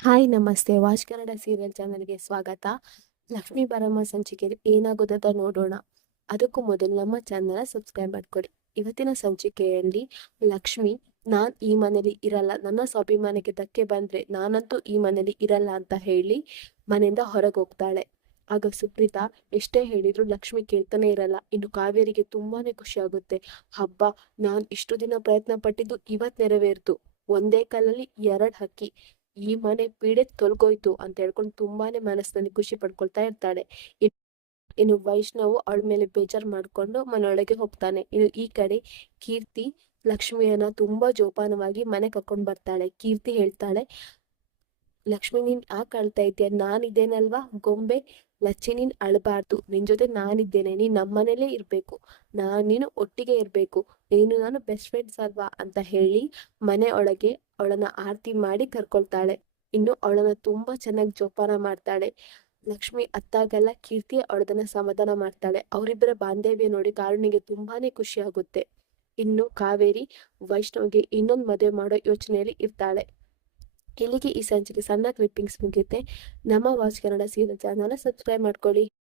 Hi ನಮಸ್ತೆ. Watch Kannada serial ಚಾನಲ್‌ಗೆ ಸ್ವಾಗತ. ಲಕ್ಷ್ಮೀ ಬರಮ್ಮ ಸಂಚಿಕೆಯಲ್ಲಿ ಏನಾಗುತ್ತಂತ ನೋಡೋಣ. ಅದಕ್ಕೂ ಮೊದಲು ನಮ್ಮ ಚಾನಲ್‌ನ ಸಬ್ಸ್ಕ್ರೈಬ್ ಮಾಡ್ಕೊಳ್ಳಿ. ಇವತ್ತಿನ ಸಂಚಿಕೆಯಲ್ಲಿ ಲಕ್ಷ್ಮಿ ನಾನ್ ಈ ಮನೇಲಿ ಇರಲ್ಲ, ನನ್ನ ಸ್ವಾಭಿಮಾನಕ್ಕೆ ಧಕ್ಕೆ ಬಂದ್ರೆ ನಾನಂತೂ ಈ ಮನೇಲಿ ಇರಲ್ಲ ಅಂತ ಹೇಳಿ ಮನೆಯಿಂದ ಹೊರಗೆ ಹೋಗ್ತಾಳೆ. ಆಗ ಸುಪ್ರೀತಾ ಎಷ್ಟೇ ಹೇಳಿದ್ರು ಲಕ್ಷ್ಮಿ ಕೇಳ್ತಾನೆ ಇರಲ್ಲ. ಇನ್ನು ಕಾವೇರಿಗೆ ತುಂಬಾನೇ ಖುಷಿ ಆಗುತ್ತೆ. ಹಬ್ಬ, ನಾನ್ ಇಷ್ಟು ದಿನ ಪ್ರಯತ್ನ ಪಟ್ಟಿದ್ದು ಇವತ್ ನೆರವೇರ್ತು. ಒಂದೇ ಕಲ್ಲಲ್ಲಿ ಎರಡ್ ಹಕ್ಕಿ, ಈ ಮನೆ ಪೀಡೆ ತೊಲಗೋಯ್ತು ಅಂತ ಹೇಳ್ಕೊಂಡು ತುಂಬಾನೇ ಮನಸ್ಸಿನಲ್ಲಿ ಖುಷಿ ಪಡ್ಕೊಳ್ತಾ ಇರ್ತಾಳೆ. ಇನ್ನು ವೈಷ್ಣವ್ ಅವಳ ಮೇಲೆ ಬೇಜಾರ್ ಮಾಡ್ಕೊಂಡು ಮನೆಯೊಳಗೆ ಹೋಗ್ತಾನೆ. ಇನ್ನು ಈ ಕಡೆ ಕೀರ್ತಿ ಲಕ್ಷ್ಮಿಯನ್ನ ತುಂಬಾ ಜೋಪಾನವಾಗಿ ಮನೆ ಕರ್ಕೊಂಡ್ ಬರ್ತಾಳೆ. ಕೀರ್ತಿ ಹೇಳ್ತಾಳೆ, ಲಕ್ಷ್ಮಿ ನೀನ್ ಯಾಕೆ ಅಳ್ತಾ ಇದ್ದೀಯ? ನಾನಿದ್ದೇನಲ್ವಾ ಗೊಂಬೆ. ಲಚ್ಚಿ ನೀನ್ ಅಳಬಾರ್ದು, ನಿನ್ ಜೊತೆ ನಾನಿದ್ದೇನೆ, ನೀನ್ ನಮ್ಮನೇಲೇ ಇರ್ಬೇಕು, ನೀನು ಒಟ್ಟಿಗೆ ಇರ್ಬೇಕು, ನೀನು ನಾನು ಬೆಸ್ಟ್ ಫ್ರೆಂಡ್ಸ್ ಅಲ್ವಾ ಅಂತ ಹೇಳಿ ಮನೆ ಒಳಗೆ ಅವಳನ್ನ ಆರತಿ ಮಾಡಿ ಕರ್ಕೊಳ್ತಾಳೆ. ಇನ್ನು ಅವಳನ್ನ ತುಂಬಾ ಚೆನ್ನಾಗಿ ಜೋಪಾನ ಮಾಡ್ತಾಳೆ. ಲಕ್ಷ್ಮಿ ಅತ್ತಾಗೆಲ್ಲ ಕೀರ್ತಿ ಅವಳದನ್ನ ಸಮಾಧಾನ ಮಾಡ್ತಾಳೆ. ಅವರಿಬ್ಬರ ಬಾಂಧವ್ಯ ನೋಡಿ ಕಾರುಣಿಗೆ ತುಂಬಾನೇ ಖುಷಿ ಆಗುತ್ತೆ. ಇನ್ನು ಕಾವೇರಿ ವೈಷ್ಣವ್ಗೆ ಇನ್ನೊಂದು ಮದುವೆ ಮಾಡೋ ಯೋಚನೆಯಲ್ಲಿ ಇರ್ತಾಳೆ. ಇಲ್ಲಿಗೆ ಈ ಸಂಚಿಕೆ ಸಣ್ಣ ಕ್ಲಿಪ್ಪಿಂಗ್ಸ್ ಮುಗಿಯುತ್ತೆ. ನಮ್ಮ watch Kannada serial channel subscribe ಮಾಡ್ಕೊಳ್ಳಿ.